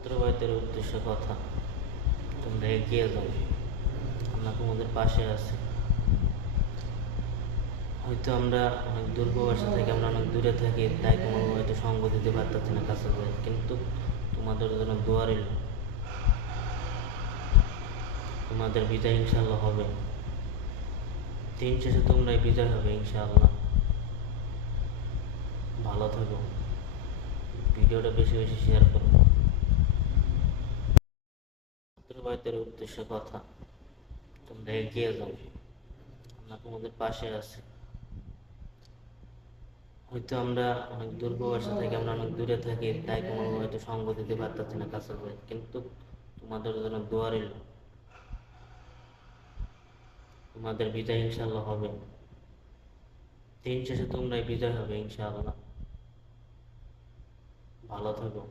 ছাত্রবাদের উদ্দেশ্যে কথা, তোমরা এগিয়ে যাও, আমরা তোমাদের পাশে আছি। হয়তো আমরা অনেক দূরপ্রবাসে থেকে আমরা অনেক দূরে থাকি, তাই তোমাকে হয়তো সঙ্গ দিতে পারতেছি না কাছে যাই, কিন্তু তোমাদের জন্য দোয়া রইল। তোমাদের বিজয় ইনশাল্লাহ হবে, দিন শেষে তোমরাই বিজয় হবে ইনশাআল্লাহ। ভালো থেকো, ভিডিওটা বেশি বেশি শেয়ার করো। ছাত্রবাদের উদ্দেশ্যে কথা, তোমরা এগিয়ে যাও, আমরা তোমাদের পাশে আছি। হয়তো আমরা অনেক দূরপ্রবাসে থেকে আমরা অনেক দূরে থাকি, তাই তোমাকে হয়তো সঙ্গ দিতে পারতেছি না কাছে যাই, কিন্তু তোমাদের জন্য দোয়া রইল। তোমাদের বিজয় ইনশাল্লাহ হবে, দিন শেষে তোমরাই বিজয় হবে ইনশাআল্লাহ। ভালো থেকো।